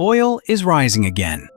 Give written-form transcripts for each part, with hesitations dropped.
Oil is rising again.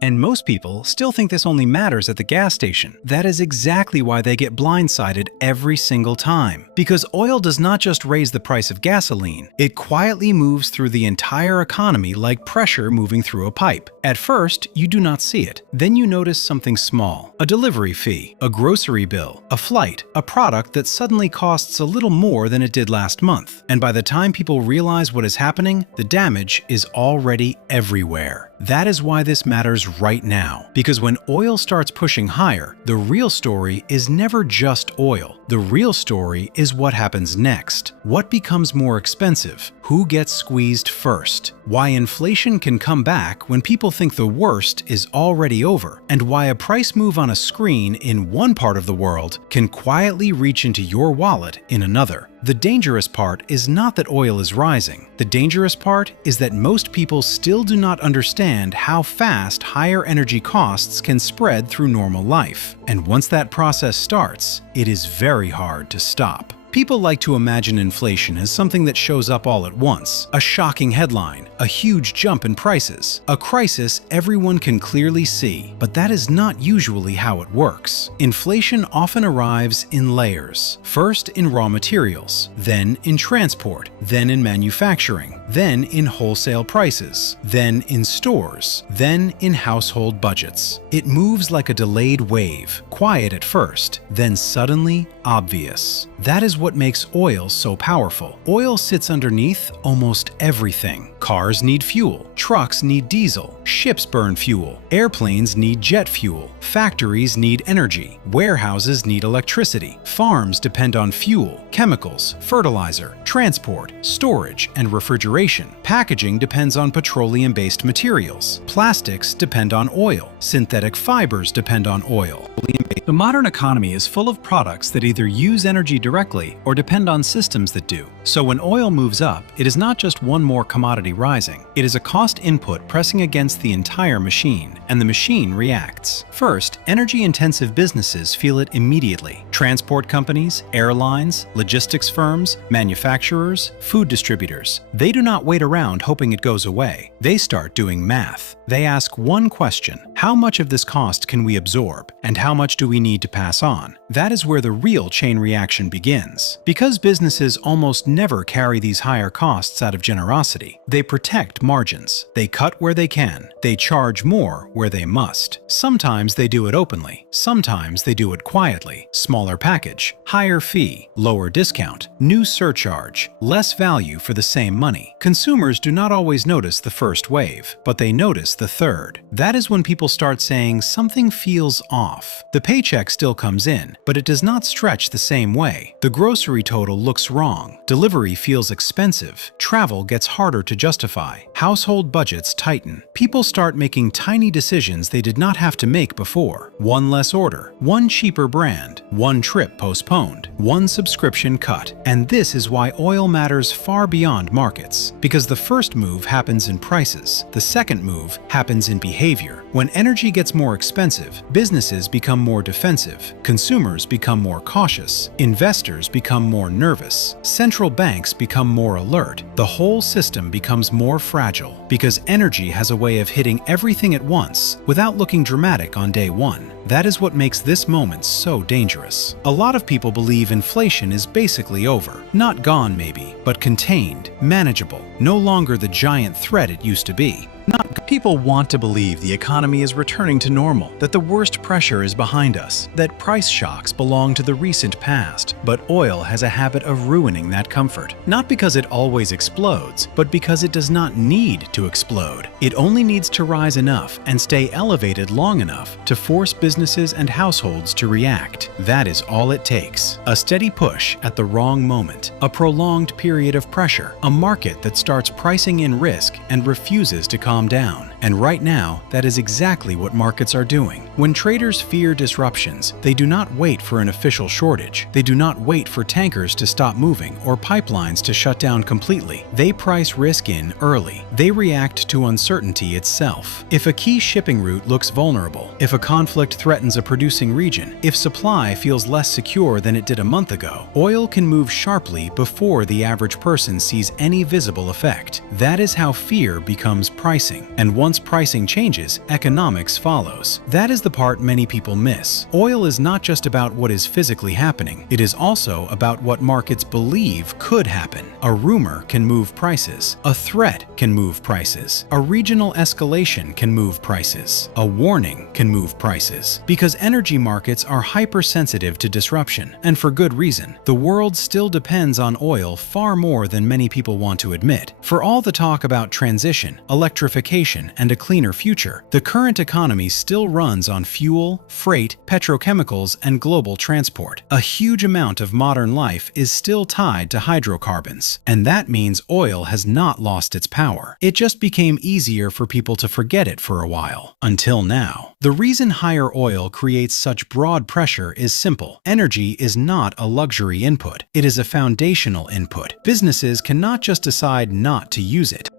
And most people still think this only matters at the gas station. That is exactly why they get blindsided every single time. Because oil does not just raise the price of gasoline, it quietly moves through the entire economy like pressure moving through a pipe. At first, you do not see it. Then you notice something small: a delivery fee, a grocery bill, a flight, a product that suddenly costs a little more than it did last month. And by the time people realize what is happening, the damage is already everywhere. That is why this matters right now. Because when oil starts pushing higher, the real story is never just oil. The real story is what happens next. What becomes more expensive? Who gets squeezed first? Why inflation can come back when people think the worst is already over, and why a price move on a screen in one part of the world can quietly reach into your wallet in another. The dangerous part is not that oil is rising. The dangerous part is that most people still do not understand how fast higher energy costs can spread through normal life. And once that process starts, it is very hard to stop. People like to imagine inflation as something that shows up all at once, a shocking headline, a huge jump in prices, a crisis everyone can clearly see. But that is not usually how it works. Inflation often arrives in layers. First in raw materials, then in transport, then in manufacturing, then in wholesale prices, then in stores, then in household budgets. It moves like a delayed wave, quiet at first, then suddenly obvious. That is what makes oil so powerful. Oil sits underneath almost everything. Cars need fuel, trucks need diesel, ships burn fuel, airplanes need jet fuel, factories need energy, warehouses need electricity, farms depend on fuel, chemicals, fertilizer, transport, storage, and refrigeration. Packaging depends on petroleum-based materials. Plastics depend on oil. Synthetic fibers depend on oil. The modern economy is full of products that either use energy directly or depend on systems that do. So when oil moves up, it is not just one more commodity rising. It is a cost input pressing against the entire machine, and the machine reacts. First, energy-intensive businesses feel it immediately. Transport companies, airlines, logistics firms, manufacturers, food distributors. They do not wait around hoping it goes away. They start doing math. They ask one question: how much of this cost can we absorb, and how much do we need to pass on? That is where the real chain reaction begins. Because businesses almost never carry these higher costs out of generosity, they protect margins. They cut where they can. They charge more where they must. Sometimes they do it openly. Sometimes they do it quietly. Smaller package, higher fee, lower discount, new surcharge, less value for the same money. Consumers do not always notice the first wave, but they notice the third. That is when people start saying something feels off. The paycheck still comes in, but it does not stretch the same way. The grocery total looks wrong. Delivery feels expensive. Travel gets harder to justify. Household budgets tighten. People start making tiny decisions they did not have to make before. One less order, one cheaper brand, one trip postponed, one subscription cut. And this is why oil matters far beyond markets. Because the first move happens in prices. The second move happens in behavior. When energy gets more expensive, businesses become more defensive. Consumers become more cautious. Investors become more nervous. Central banks become more alert. The whole system becomes more fragile because energy has a way of hitting everything at once without looking dramatic on day one. That is what makes this moment so dangerous. A lot of people believe inflation is basically over. Not gone maybe, but contained, manageable, no longer the giant threat it used to be. People want to believe the economy is returning to normal, that the worst pressure is behind us, that price shocks belong to the recent past. But oil has a habit of ruining that comfort. Not because it always explodes, but because it does not need to explode. It only needs to rise enough and stay elevated long enough to force businesses and households to react. That is all it takes. A steady push at the wrong moment, a prolonged period of pressure, a market that starts pricing in risk and refuses to calm down. And right now, that is exactly what markets are doing. When traders fear disruptions, they do not wait for an official shortage. They do not wait for tankers to stop moving or pipelines to shut down completely. They price risk in early. They react to uncertainty itself. If a key shipping route looks vulnerable, if a conflict threatens a producing region, if supply feels less secure than it did a month ago, oil can move sharply before the average person sees any visible effect. That is how fear becomes pricing. And and once pricing changes, economics follows. That is the part many people miss. Oil is not just about what is physically happening, it is also about what markets believe could happen. A rumor can move prices, a threat can move prices, a regional escalation can move prices, a warning can move prices, because energy markets are hypersensitive to disruption, and for good reason. The world still depends on oil far more than many people want to admit. For all the talk about transition, electrification, and a cleaner future, the current economy still runs on fuel, freight, petrochemicals, and global transport. A huge amount of modern life is still tied to hydrocarbons, and that means oil has not lost its power. It just became easier for people to forget it for a while. Until now. The reason higher oil creates such broad pressure is simple. Energy is not a luxury input. It is a foundational input. Businesses cannot just decide not to use it.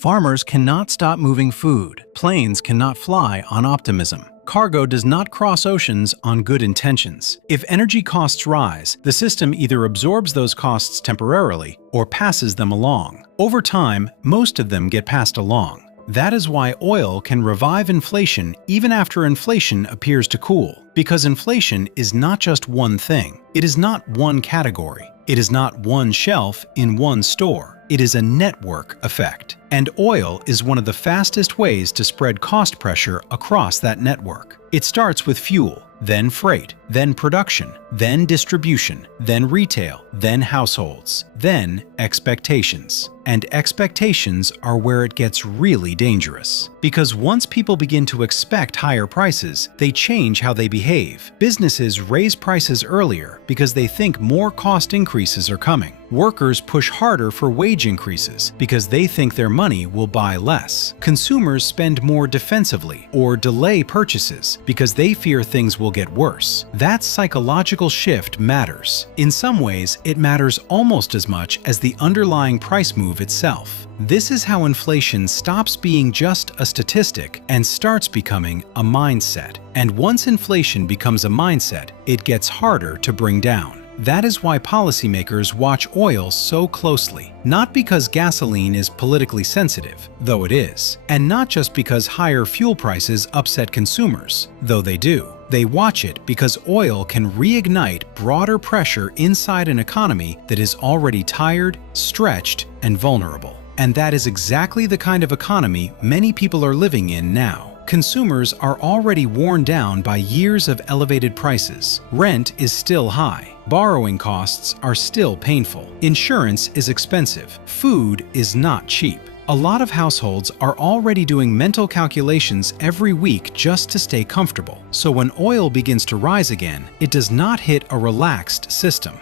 Farmers cannot stop moving food. Planes cannot fly on optimism. Cargo does not cross oceans on good intentions. If energy costs rise, the system either absorbs those costs temporarily or passes them along. Over time, most of them get passed along. That is why oil can revive inflation even after inflation appears to cool. Because inflation is not just one thing. It is not one category. It is not one shelf in one store. It is a network effect. And oil is one of the fastest ways to spread cost pressure across that network. It starts with fuel, then freight, then production, then distribution, then retail, then households, then expectations. And expectations are where it gets really dangerous. Because once people begin to expect higher prices, they change how they behave. Businesses raise prices earlier because they think more cost increases are coming. Workers push harder for wage increases because they think their money will buy less. Consumers spend more defensively or delay purchases because they fear things will get worse. That psychological shift matters. In some ways, it matters almost as much as the underlying price move itself. This is how inflation stops being just a statistic and starts becoming a mindset. And once inflation becomes a mindset, it gets harder to bring down. That is why policymakers watch oil so closely. Not because gasoline is politically sensitive, though it is, and not just because higher fuel prices upset consumers, though they do. They watch it because oil can reignite broader pressure inside an economy that is already tired, stretched, and vulnerable. And that is exactly the kind of economy many people are living in now. Consumers are already worn down by years of elevated prices. Rent is still high. Borrowing costs are still painful. Insurance is expensive. Food is not cheap. A lot of households are already doing mental calculations every week just to stay comfortable. So when oil begins to rise again, it does not hit a relaxed system.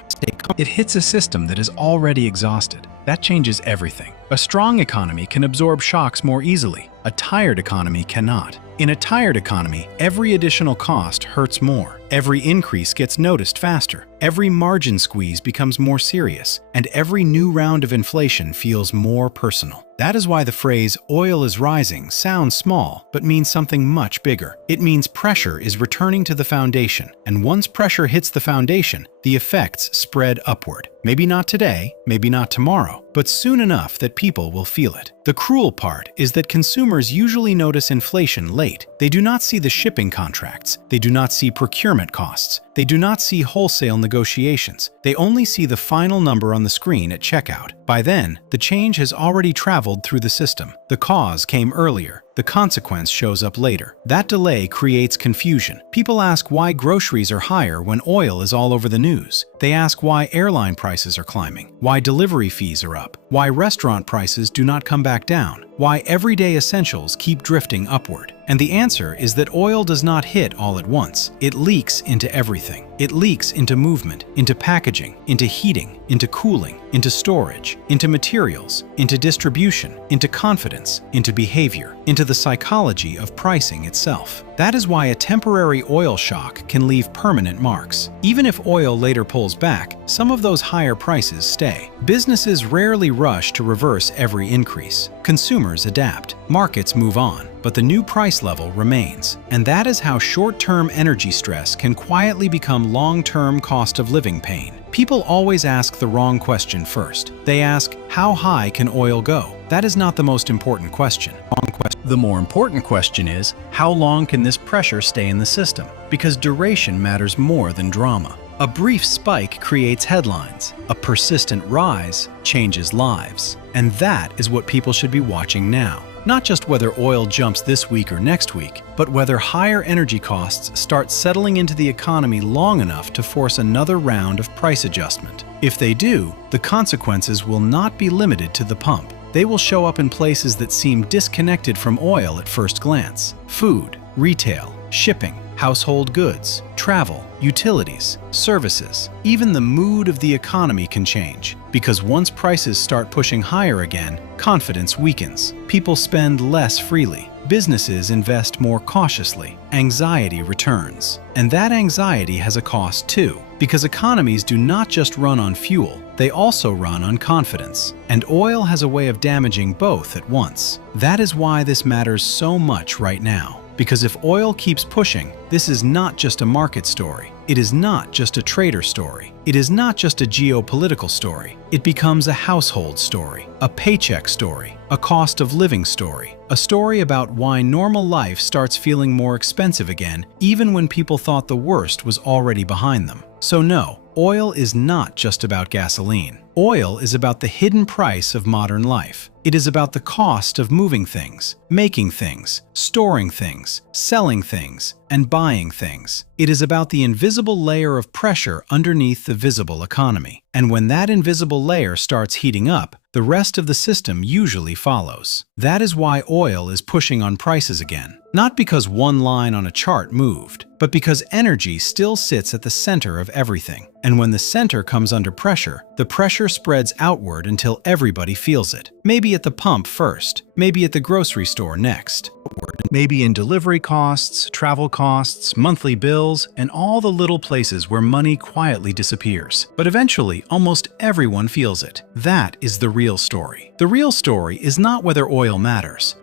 It hits a system that is already exhausted. That changes everything. A strong economy can absorb shocks more easily. A tired economy cannot. In a tired economy, every additional cost hurts more. Every increase gets noticed faster. Every margin squeeze becomes more serious. And every new round of inflation feels more personal. That is why the phrase "oil is rising" sounds small, but means something much bigger. It means pressure is returning to the foundation. And once pressure hits the foundation, the effects spread upward. Maybe not today, maybe not tomorrow, but soon enough that people will feel it. The cruel part is that consumers usually notice inflation late. They do not see the shipping contracts. They do not see procurement costs. They do not see wholesale negotiations. They only see the final number on the screen at checkout. By then, the change has already traveled through the system. The cause came earlier. The consequence shows up later. That delay creates confusion. People ask why groceries are higher when oil is all over the news. They ask why airline prices are climbing, why delivery fees are up, why restaurant prices do not come back down, why everyday essentials keep drifting upward. And the answer is that oil does not hit all at once. It leaks into everything. It leaks into movement, into packaging, into heating, into cooling, into storage, into materials, into distribution, into confidence, into behavior, into the psychology of pricing itself. That is why a temporary oil shock can leave permanent marks. Even if oil later pulls back, some of those higher prices stay. Businesses rarely rush to reverse every increase. Consumers adapt, markets move on, but the new price level remains. And that is how short-term energy stress can quietly become long-term cost of living pain. People always ask the wrong question first. They ask, how high can oil go? That is not the most important question. The more important question is, how long can this pressure stay in the system? Because duration matters more than drama. A brief spike creates headlines. A persistent rise changes lives. And that is what people should be watching now. Not just whether oil jumps this week or next week, but whether higher energy costs start settling into the economy long enough to force another round of price adjustment. If they do, the consequences will not be limited to the pump. They will show up in places that seem disconnected from oil at first glance: food, retail, shipping, household goods, travel, utilities, services. Even the mood of the economy can change, because once prices start pushing higher again, confidence weakens. People spend less freely. Businesses invest more cautiously. Anxiety returns. And that anxiety has a cost too, because economies do not just run on fuel, they also run on confidence. And oil has a way of damaging both at once. That is why this matters so much right now. Because if oil keeps pushing, this is not just a market story. It is not just a trader story. It is not just a geopolitical story. It becomes a household story, a paycheck story, a cost of living story, a story about why normal life starts feeling more expensive again, even when people thought the worst was already behind them. So no, oil is not just about gasoline. Oil is about the hidden price of modern life. It is about the cost of moving things, making things, storing things, selling things, and buying things. It is about the invisible layer of pressure underneath the visible economy. And when that invisible layer starts heating up, the rest of the system usually follows. That is why oil is pushing on prices again. Not because one line on a chart moved, but because energy still sits at the center of everything. And when the center comes under pressure, the pressure spreads outward until everybody feels it. Maybe at the pump first, maybe at the grocery store next. Maybe in delivery costs, travel costs, monthly bills, and all the little places where money quietly disappears. But eventually, almost everyone feels it. That is the real story. The real story is not whether oil matters.